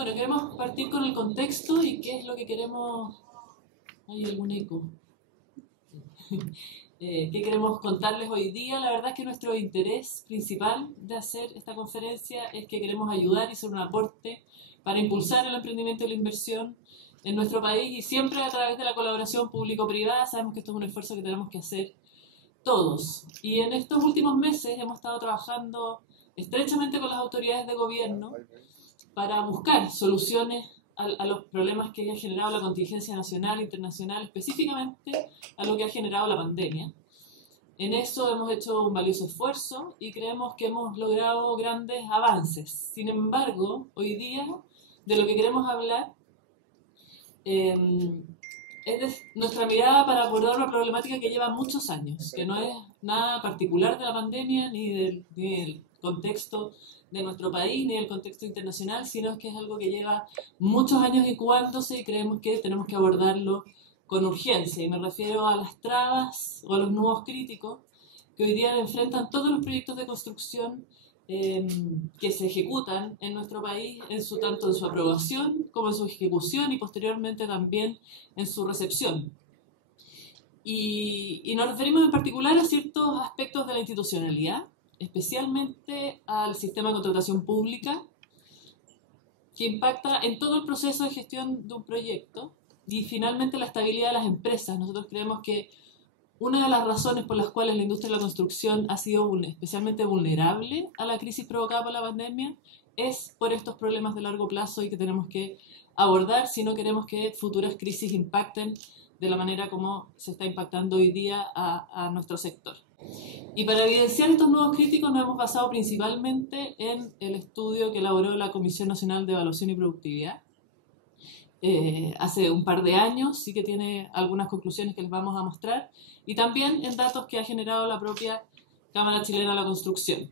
Bueno, queremos partir con el contexto y qué es lo que queremos... ¿Hay algún eco? ¿Qué queremos contarles hoy día? La verdad es que nuestro interés principal de hacer esta conferencia es que queremos ayudar y ser un aporte para impulsar el emprendimiento y la inversión en nuestro país, y siempre a través de la colaboración público-privada. Sabemos que esto es un esfuerzo que tenemos que hacer todos. Y en estos últimos meses hemos estado trabajando estrechamente con las autoridades de gobierno para buscar soluciones a los problemas que ha generado la contingencia nacional e internacional, específicamente a lo que ha generado la pandemia. En eso hemos hecho un valioso esfuerzo y creemos que hemos logrado grandes avances. Sin embargo, hoy día de lo que queremos hablar es de nuestra mirada para abordar una problemática que lleva muchos años, que no es nada particular de la pandemia ni del contexto de nuestro país ni del contexto internacional, sino que es algo que lleva muchos años incubándose y creemos que tenemos que abordarlo con urgencia. Y me refiero a las trabas o a los nudos críticos que hoy día enfrentan todos los proyectos de construcción que se ejecutan en nuestro país, tanto en su aprobación como en su ejecución y posteriormente también en su recepción. Y nos referimos en particular a ciertos aspectos de la institucionalidad, especialmente al sistema de contratación pública, que impacta en todo el proceso de gestión de un proyecto, y finalmente la estabilidad de las empresas. Nosotros creemos que una de las razones por las cuales la industria de la construcción ha sido especialmente vulnerable a la crisis provocada por la pandemia es por estos problemas de largo plazo y que tenemos que abordar si no queremos que futuras crisis impacten de la manera como se está impactando hoy día a nuestro sector. Y para evidenciar estos nuevos críticos nos hemos basado principalmente en el estudio que elaboró la Comisión Nacional de Evaluación y Productividad hace un par de años, sí que tiene algunas conclusiones que les vamos a mostrar, y también en datos que ha generado la propia Cámara Chilena de la Construcción.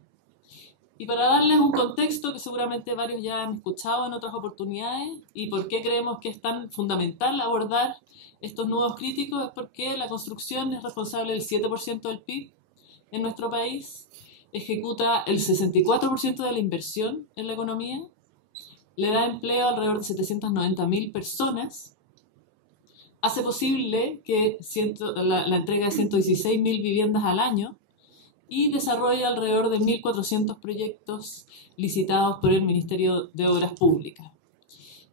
Y para darles un contexto que seguramente varios ya han escuchado en otras oportunidades, y por qué creemos que es tan fundamental abordar estos nuevos críticos, es porque la construcción es responsable del 7% del PIB en nuestro país, ejecuta el 64% de la inversión en la economía, le da empleo a alrededor de 790.000 personas, hace posible que la entrega de 116.000 viviendas al año y desarrolla alrededor de 1.400 proyectos licitados por el Ministerio de Obras Públicas.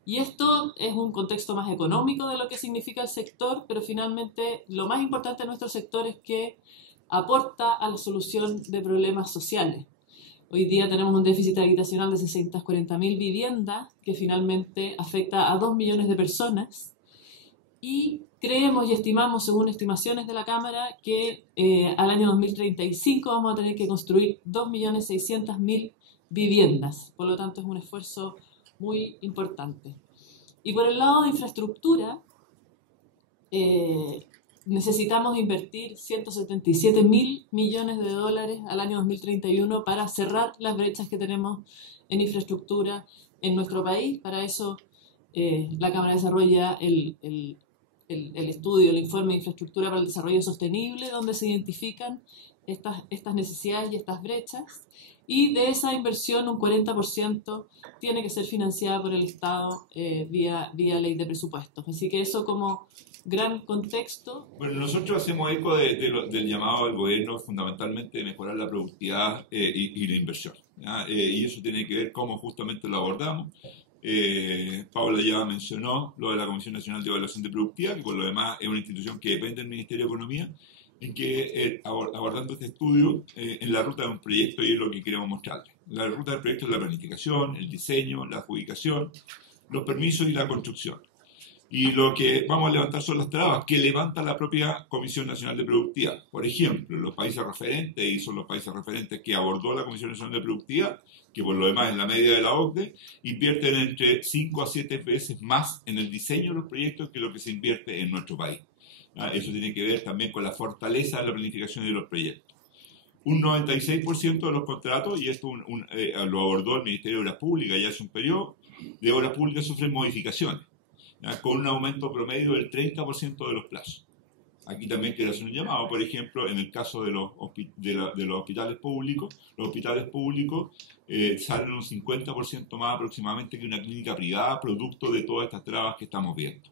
Y esto es un contexto más económico de lo que significa el sector, pero finalmente lo más importante de nuestro sector es que aporta a la solución de problemas sociales. Hoy día tenemos un déficit habitacional de 640.000 viviendas que finalmente afecta a 2 millones de personas, y creemos y estimamos, según estimaciones de la Cámara, que al año 2035 vamos a tener que construir 2.600.000 viviendas. Por lo tanto, es un esfuerzo muy importante. Y por el lado de infraestructura, necesitamos invertir 177.000 millones de dólares al año 2031 para cerrar las brechas que tenemos en infraestructura en nuestro país. Para eso la Cámara desarrolla el estudio, el informe de infraestructura para el desarrollo sostenible, donde se identifican estas necesidades y estas brechas, y de esa inversión un 40% tiene que ser financiada por el Estado vía ley de presupuestos. Así que eso como gran contexto. Bueno, nosotros hacemos eco del llamado al gobierno fundamentalmente de mejorar la productividad y la inversión, ¿ya? Y eso tiene que ver cómo justamente lo abordamos. Paula ya mencionó lo de la Comisión Nacional de Evaluación de Productividad, que por lo demás es una institución que depende del Ministerio de Economía, en que abordando este estudio en la ruta de un proyecto, y es lo que queremos mostrarles. La ruta del proyecto es la planificación, el diseño, la adjudicación, los permisos y la construcción. Y lo que vamos a levantar son las trabas que levanta la propia Comisión Nacional de Productividad. Por ejemplo, los países referentes, y son los países referentes que abordó la Comisión Nacional de Productividad, que por lo demás en la media de la OCDE, invierten entre 5 a 7 veces más en el diseño de los proyectos que lo que se invierte en nuestro país. Eso tiene que ver también con la fortaleza de la planificación de los proyectos. Un 96% de los contratos, y esto lo abordó el Ministerio de Obras Públicas ya hace un periodo, de obras públicas sufren modificaciones, con un aumento promedio del 30% de los plazos. Aquí también quiero hacer un llamado, por ejemplo, en el caso de los hospitales públicos, los hospitales públicos salen un 50% más aproximadamente que una clínica privada, producto de todas estas trabas que estamos viendo.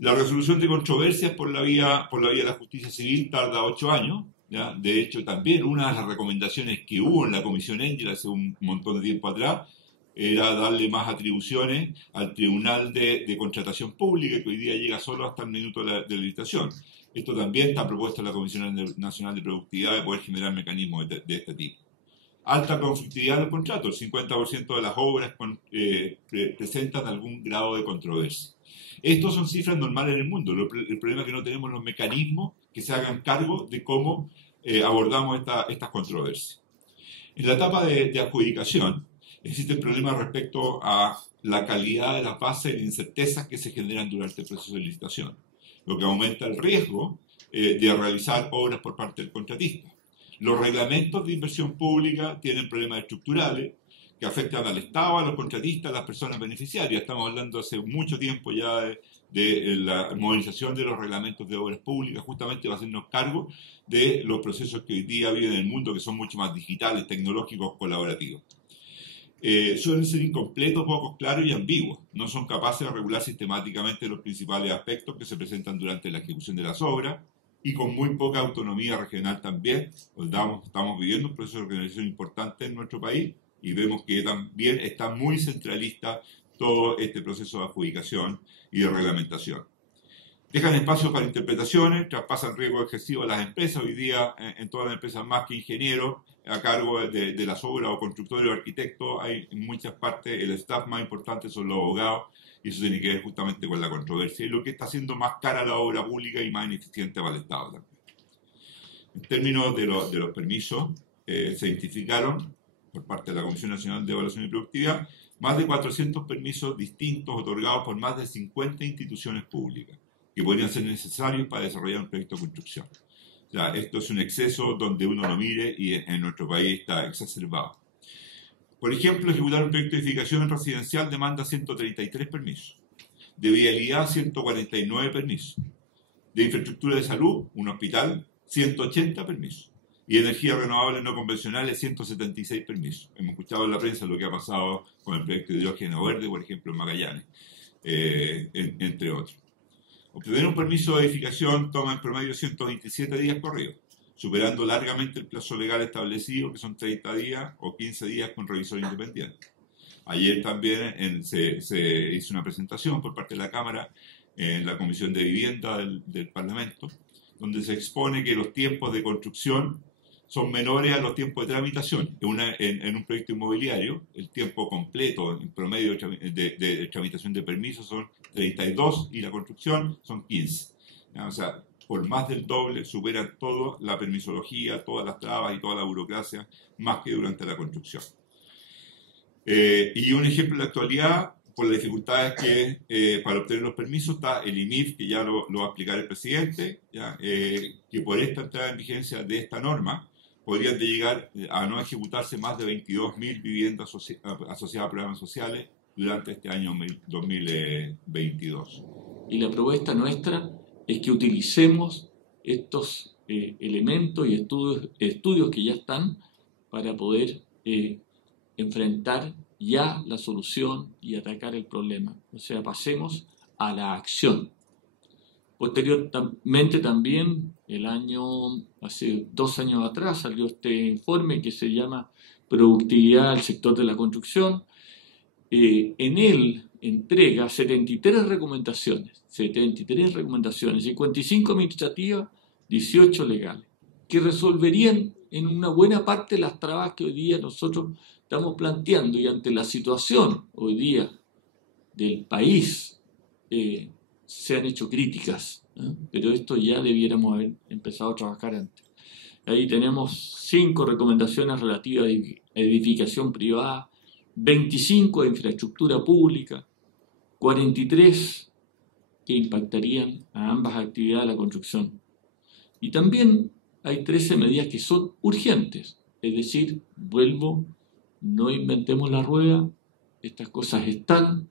La resolución de controversias por la vía de la justicia civil tarda 8 años. ¿Ya? De hecho, también una de las recomendaciones que hubo en la Comisión Engel hace un montón de tiempo atrás era darle más atribuciones al Tribunal de Contratación Pública, que hoy día llega solo hasta el minuto de la licitación. Esto también está propuesto en la Comisión Nacional de Productividad, de poder generar mecanismos de este tipo. Alta conflictividad de los contratos, el 50% de las obras presentan algún grado de controversia. Estos son cifras normales en el mundo. El problema es que no tenemos los mecanismos que se hagan cargo de cómo abordamos estas controversias. En la etapa de adjudicación existe el problema respecto a la calidad de las bases de incertezas que se generan durante el proceso de licitación, lo que aumenta el riesgo de realizar obras por parte del contratista. Los reglamentos de inversión pública tienen problemas estructurales que afectan al Estado, a los contratistas, a las personas beneficiarias. Estamos hablando hace mucho tiempo ya de la modernización de los reglamentos de obras públicas, justamente va a hacernos cargo de los procesos que hoy día viven en el mundo, que son mucho más digitales, tecnológicos, colaborativos. Suelen ser incompletos, pocos claros y ambiguos. No son capaces de regular sistemáticamente los principales aspectos que se presentan durante la ejecución de las obras y con muy poca autonomía regional también. Estamos viviendo un proceso de organización importante en nuestro país y vemos que también está muy centralista todo este proceso de adjudicación y de reglamentación. Dejan espacio para interpretaciones, traspasan riesgo excesivo a las empresas. Hoy día en todas las empresas, más que ingenieros a cargo de las obras o constructores o arquitectos, hay en muchas partes el staff más importante son los abogados, y eso tiene que ver justamente con la controversia y lo que está haciendo más cara la obra pública y más ineficiente para el Estado también. En términos de los permisos, se identificaron por parte de la Comisión Nacional de Evaluación y Productividad más de 400 permisos distintos otorgados por más de 50 instituciones públicas que podrían ser necesarios para desarrollar un proyecto de construcción. O sea, esto es un exceso donde uno lo mire y en nuestro país está exacerbado. Por ejemplo, ejecutar un proyecto de edificación residencial demanda 133 permisos, de vialidad 149 permisos, de infraestructura de salud, un hospital, 180 permisos, y energías renovables no convencionales, 176 permisos. Hemos escuchado en la prensa lo que ha pasado con el proyecto de hidrógeno verde, por ejemplo, en Magallanes, entre otros. Obtener un permiso de edificación toma en promedio 127 días corridos, superando largamente el plazo legal establecido, que son 30 días o 15 días con revisor independiente. Ayer también se hizo una presentación por parte de la Cámara en la Comisión de Vivienda del Parlamento, donde se expone que los tiempos de construcción son menores a los tiempos de tramitación. En un proyecto inmobiliario, el tiempo completo en promedio de tramitación de permisos son 32 y la construcción son 15. O sea, por más del doble superan toda la permisología, todas las trabas y toda la burocracia, más que durante la construcción. Y un ejemplo en la actualidad, por las dificultades que para obtener los permisos, está el IMIF, que ya lo va a explicar el presidente, que por esta entrada en vigencia de esta norma, podrían llegar a no ejecutarse más de 22.000 viviendas asociadas a programas sociales durante este año 2022. Y la propuesta nuestra es que utilicemos estos elementos y estudios que ya están para poder enfrentar ya la solución y atacar el problema. O sea, pasemos a la acción. Posteriormente también, hace 2 años atrás, salió este informe que se llama Productividad del sector de la construcción. En él entrega 73 recomendaciones, 55 administrativas, 18 legales, que resolverían en una buena parte las trabas que hoy día nosotros estamos planteando, y ante la situación hoy día del país se han hecho críticas, pero esto ya debiéramos haber empezado a trabajar antes. Ahí tenemos 5 recomendaciones relativas a edificación privada, 25 de infraestructura pública, 43 que impactarían a ambas actividades de la construcción. Y también hay 13 medidas que son urgentes, es decir, no inventemos la rueda, estas cosas están,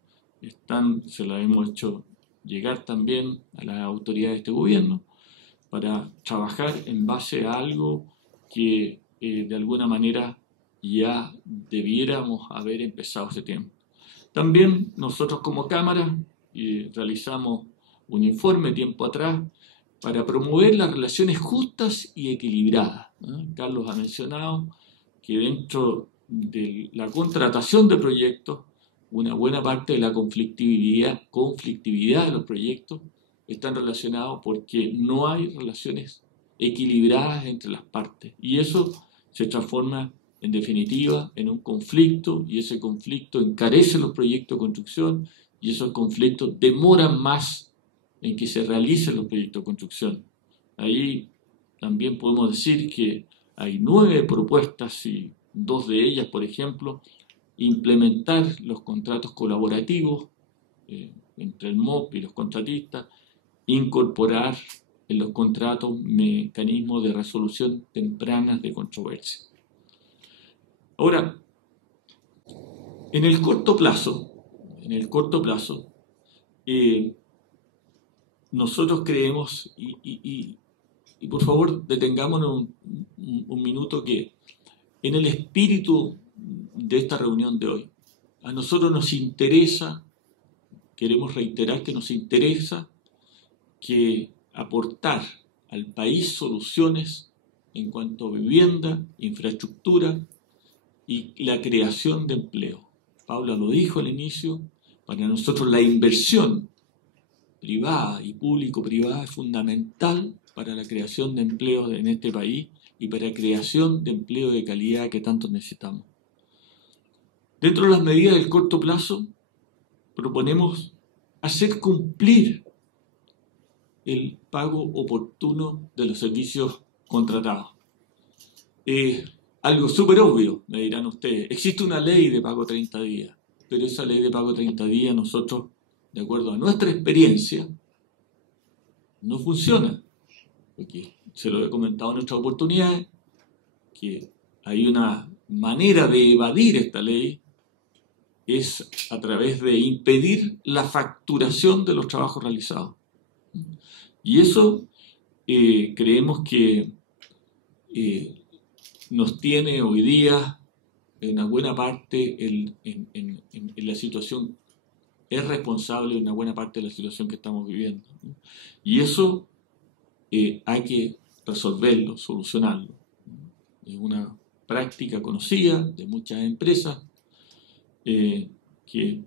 se las hemos hecho llegar también a las autoridades de este gobierno para trabajar en base a algo que de alguna manera ya debiéramos haber empezado hace tiempo. También nosotros como Cámara realizamos un informe tiempo atrás para promover las relaciones justas y equilibradas. Carlos ha mencionado que dentro de la contratación de proyectos, una buena parte de la conflictividad de los proyectos están relacionados porque no hay relaciones equilibradas entre las partes. Y eso se transforma en definitiva en un conflicto, y ese conflicto encarece los proyectos de construcción, y esos conflictos demoran más en que se realicen los proyectos de construcción. Ahí también podemos decir que hay 9 propuestas y 2 de ellas, por ejemplo, implementar los contratos colaborativos entre el MOP y los contratistas, incorporar en los contratos mecanismos de resolución temprana de controversia. Ahora, en el corto plazo, nosotros creemos, y por favor detengámonos un minuto, que en el espíritu de esta reunión de hoy, a nosotros nos interesa, queremos reiterar que nos interesa que aportar al país soluciones en cuanto a vivienda, infraestructura y la creación de empleo. Paula lo dijo al inicio, para nosotros la inversión privada y público-privada es fundamental para la creación de empleo en este país y para la creación de empleo de calidad que tanto necesitamos. Dentro de las medidas del corto plazo, proponemos hacer cumplir el pago oportuno de los servicios contratados. Algo súper obvio, me dirán ustedes. Existe una ley de pago 30 días, pero esa ley de pago 30 días nosotros, de acuerdo a nuestra experiencia, no funciona. Porque se lo he comentado en otras oportunidades, que hay una manera de evadir esta ley, es a través de impedir la facturación de los trabajos realizados. Y eso creemos que nos tiene hoy día en una buena parte en la situación, es responsable de una buena parte de la situación que estamos viviendo. Y eso hay que resolverlo, solucionarlo. Es una práctica conocida de muchas empresas que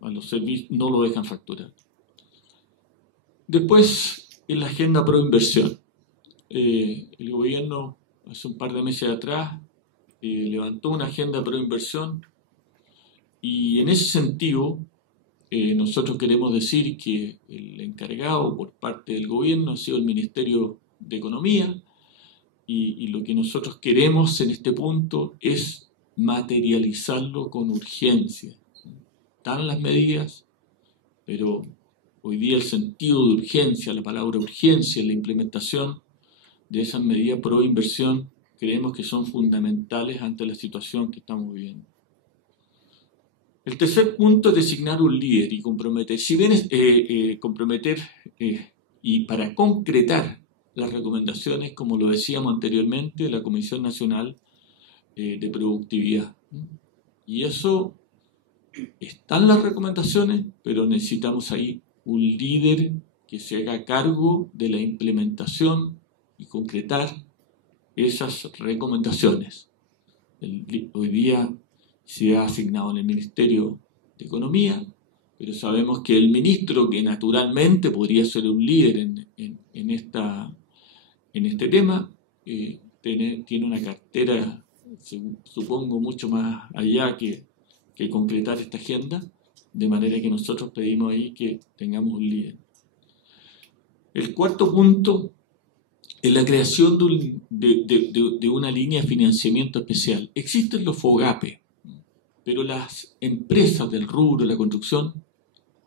a los servicios no lo dejan facturar. Después, en la agenda pro inversión. El gobierno hace un par de meses atrás levantó una agenda pro inversión, y en ese sentido nosotros queremos decir que el encargado por parte del gobierno ha sido el Ministerio de Economía, y lo que nosotros queremos en este punto es materializarlo con urgencia. Están las medidas, pero hoy día el sentido de urgencia, la palabra urgencia, la implementación de esas medidas pro inversión, creemos que son fundamentales ante la situación que estamos viviendo. El tercer punto es designar un líder y comprometer. Si bien comprometer y para concretar las recomendaciones, como lo decíamos anteriormente, de la Comisión Nacional de Productividad. Y eso están las recomendaciones, pero necesitamos ahí un líder que se haga cargo de la implementación y concretar esas recomendaciones. Hoy día se ha asignado en el Ministerio de Economía, pero sabemos que el ministro, que naturalmente podría ser un líder en este tema, tiene una cartera, supongo, mucho más allá que concretar esta agenda, de manera que nosotros pedimos ahí que tengamos un líder. El cuarto punto es la creación de una línea de financiamiento especial. Existen los FOGAPE, pero las empresas del rubro de la construcción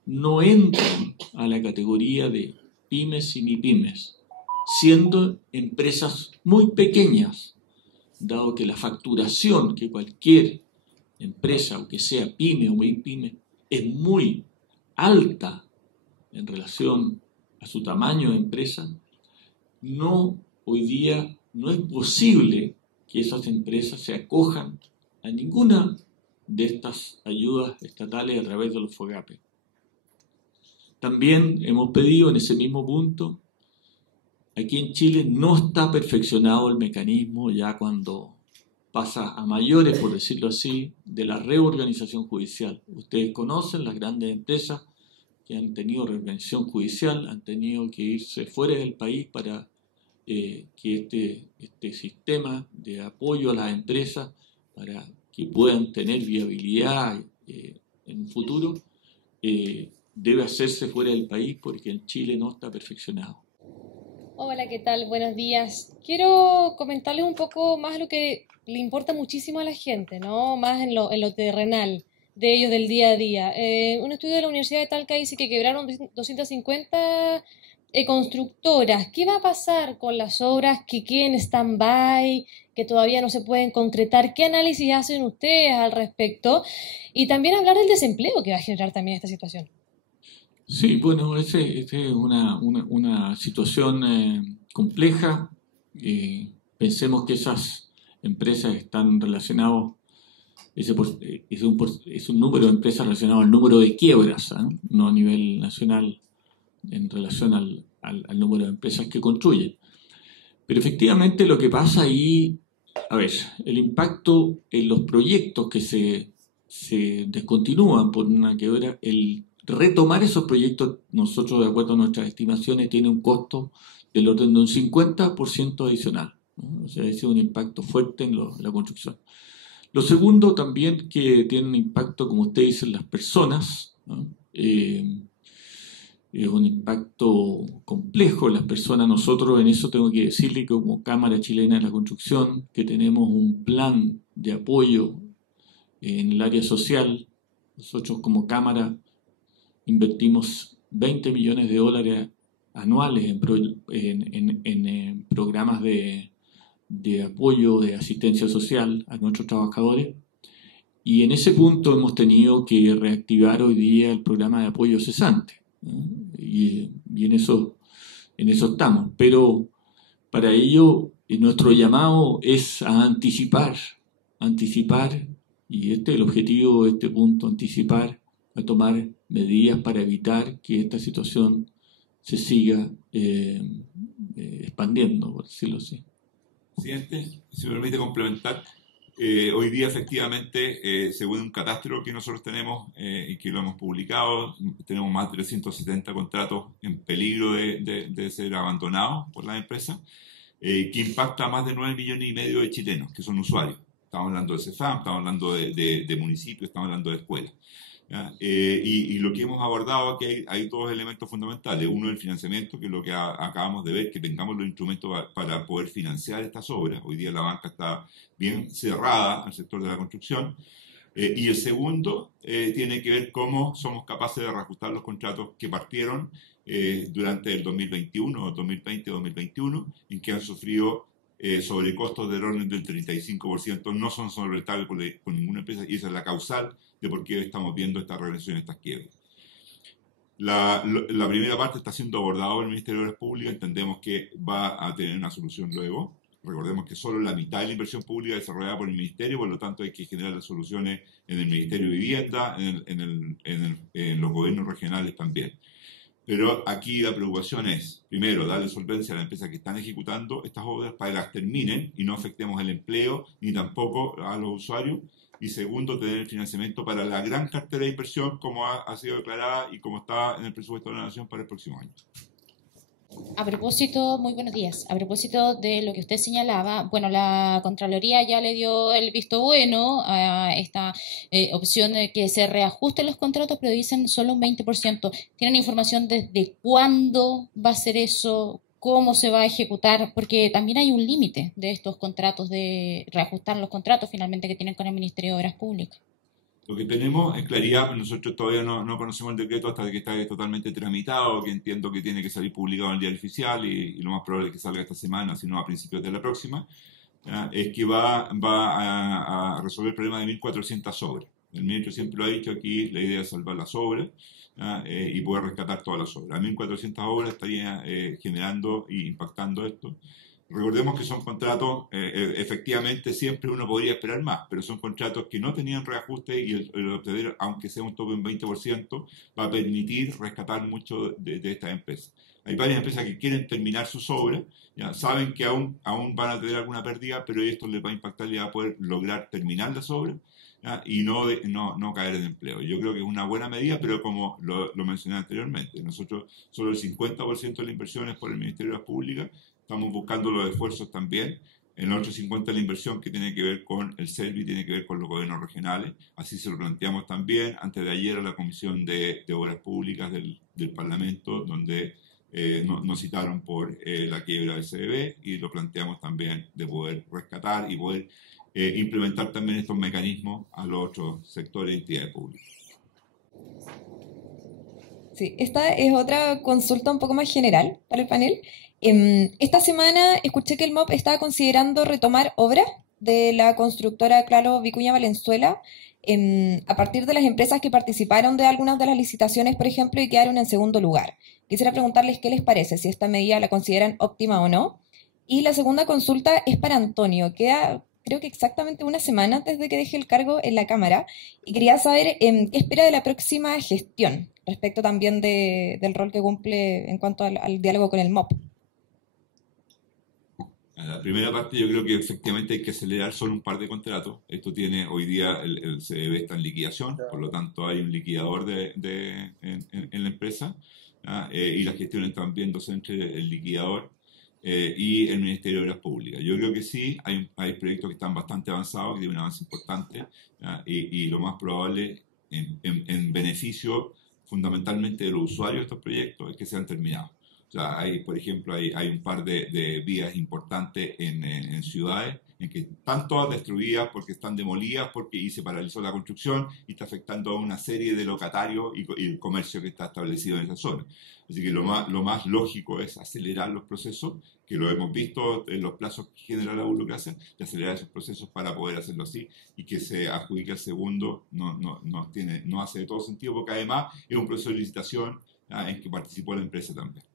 no entran a la categoría de pymes y MIPYMES, siendo empresas muy pequeñas, dado que la facturación que cualquier empresa, aunque sea pyme o MIPYME, es muy alta en relación a su tamaño de empresa, hoy día no es posible que esas empresas se acojan a ninguna de estas ayudas estatales a través de los FOGAPE. También hemos pedido en ese mismo punto, aquí en Chile no está perfeccionado el mecanismo ya cuando pasa a mayores, por decirlo así, de la reorganización judicial. Ustedes conocen las grandes empresas que han tenido reorganización judicial, han tenido que irse fuera del país para que este sistema de apoyo a las empresas, para que puedan tener viabilidad en un futuro, debe hacerse fuera del país porque en Chile no está perfeccionado. Hola, ¿qué tal? Buenos días. Quiero comentarles un poco más lo que le importa muchísimo a la gente, ¿no? Más en lo terrenal de ellos del día a día. Un estudio de la Universidad de Talca dice que quebraron 250 constructoras. ¿Qué va a pasar con las obras que queden en stand-by, que todavía no se pueden concretar? ¿Qué análisis hacen ustedes al respecto? Y también hablar del desempleo que va a generar también esta situación. Sí, bueno, esa es una situación compleja. Pensemos que esas empresas están relacionadas, es un número de empresas relacionado al número de quiebras, no a nivel nacional en relación al número de empresas que construyen. Pero efectivamente lo que pasa ahí, a ver, el impacto en los proyectos que se descontinúan por una quiebra, el retomar esos proyectos, nosotros de acuerdo a nuestras estimaciones, tiene un costo del orden de un 50% adicional, ¿no? O sea, ese es un impacto fuerte en la construcción. Lo segundo también que tiene un impacto, como usted dice, en las personas, ¿no? Es un impacto complejo en las personas. Nosotros en eso tengo que decirle que como Cámara Chilena de la Construcción, que tenemos un plan de apoyo en el área social. Nosotros como Cámara invertimos $20 millones anuales en programas de apoyo, de asistencia social a nuestros trabajadores. Y en ese punto hemos tenido que reactivar hoy día el programa de apoyo cesante, ¿no? Y en eso estamos. Pero para ello nuestro llamado es a anticipar, y este es el objetivo de este punto, anticipar, a tomar medidas para evitar que esta situación se siga expandiendo, por decirlo así. Presidente, si me permite complementar, hoy día efectivamente, según un catastro que nosotros tenemos y que lo hemos publicado, tenemos más de 370 contratos en peligro de ser abandonados por las empresas, que impacta a más de 9,5 millones de chilenos que son usuarios. Estamos hablando de CEFAM, estamos hablando de municipios, estamos hablando de escuelas. Y lo que hemos abordado aquí hay dos elementos fundamentales. Uno, el financiamiento, que es lo que acabamos de ver, que tengamos los instrumentos para poder financiar estas obras. Hoy día la banca está bien cerrada al sector de la construcción. Y el segundo tiene que ver cómo somos capaces de reajustar los contratos que partieron durante el 2021, 2020, 2021, en que han sufrido sobrecostos del orden del 35%, no son sobretables por ninguna empresa, y esa es la causal de por qué estamos viendo esta regresión, estas quiebras. La primera parte está siendo abordada por el Ministerio de Obras Públicas, entendemos que va a tener una solución luego. Recordemos que solo la mitad de la inversión pública es desarrollada por el Ministerio, por lo tanto hay que generar las soluciones en el Ministerio de Vivienda, en los gobiernos regionales también. Pero aquí la preocupación es, primero, darle solvencia a las empresas que están ejecutando estas obras para que las terminen y no afectemos el empleo ni tampoco a los usuarios. Y segundo, tener el financiamiento para la gran cartera de inversión como ha sido declarada y como está en el presupuesto de la Nación para el próximo año. A propósito, muy buenos días. A propósito de lo que usted señalaba, bueno, la Contraloría ya le dio el visto bueno a esta opción de que se reajusten los contratos, pero dicen solo un 20%. ¿Tienen información desde cuándo va a ser eso? ¿Cómo se va a ejecutar? Porque también hay un límite de estos contratos, de reajustar los contratos finalmente que tienen con el Ministerio de Obras Públicas. Lo que tenemos es claridad, nosotros todavía no conocemos el decreto hasta que está totalmente tramitado, que entiendo que tiene que salir publicado en el diario oficial y lo más probable es que salga esta semana, si no a principios de la próxima, es que va a resolver el problema de 1.400 obras. El ministro siempre lo ha dicho aquí, la idea es salvar las obras y poder rescatar todas las obras. A 1.400 obras estaría generando e impactando esto. Recordemos que son contratos, efectivamente siempre uno podría esperar más, pero son contratos que no tenían reajuste y el obtener, aunque sea un tope de un 20%, va a permitir rescatar mucho de estas empresas. Hay varias empresas que quieren terminar sus obras, ya saben que aún van a tener alguna pérdida, pero esto les va a impactar y va a poder lograr terminar las obras, ¿ya? Y no caer en empleo. Yo creo que es una buena medida, pero como lo mencioné anteriormente, nosotros solo el 50% de la inversión es por el Ministerio de las Públicas. Estamos buscando los esfuerzos también. El otro 50% de la inversión que tiene que ver con el SERVI, tiene que ver con los gobiernos regionales. Así se lo planteamos también antes de ayer a la Comisión de Obras Públicas del Parlamento, donde nos citaron por la quiebra del CDB y lo planteamos también de poder rescatar y poder implementar también estos mecanismos a los otros sectores y entidades públicas. Sí, esta es otra consulta un poco más general para el panel. Esta semana escuché que el MOP estaba considerando retomar obras de la constructora Claro Vicuña Valenzuela a partir de las empresas que participaron de algunas de las licitaciones, por ejemplo, y quedaron en segundo lugar. Quisiera preguntarles qué les parece, si esta medida la consideran óptima o no. Y la segunda consulta es para Antonio. Queda, creo que exactamente una semana antes de que deje el cargo en la Cámara, y quería saber qué espera de la próxima gestión, respecto también del rol que cumple en cuanto al diálogo con el MOP. La primera parte yo creo que efectivamente hay que acelerar solo un par de contratos. Esto tiene hoy día, el CDB está en liquidación, por lo tanto hay un liquidador en la empresa, y las gestiones están viéndose entre el liquidador y el Ministerio de Obras Públicas. Yo creo que sí, hay proyectos que están bastante avanzados, que tienen un avance importante, y lo más probable en beneficio fundamentalmente de los usuarios de estos proyectos es que sean terminados. O sea, por ejemplo, hay un par de vías importantes en ciudades en que están todas destruidas porque están demolidas y se paralizó la construcción y está afectando a una serie de locatarios y el comercio que está establecido en esa zona. Así que lo más lógico es acelerar los procesos, que lo hemos visto en los plazos que genera la burocracia, y acelerar esos procesos para poder hacerlo así y que se adjudique el segundo no hace todo sentido porque además es un proceso de licitación en que participó la empresa también.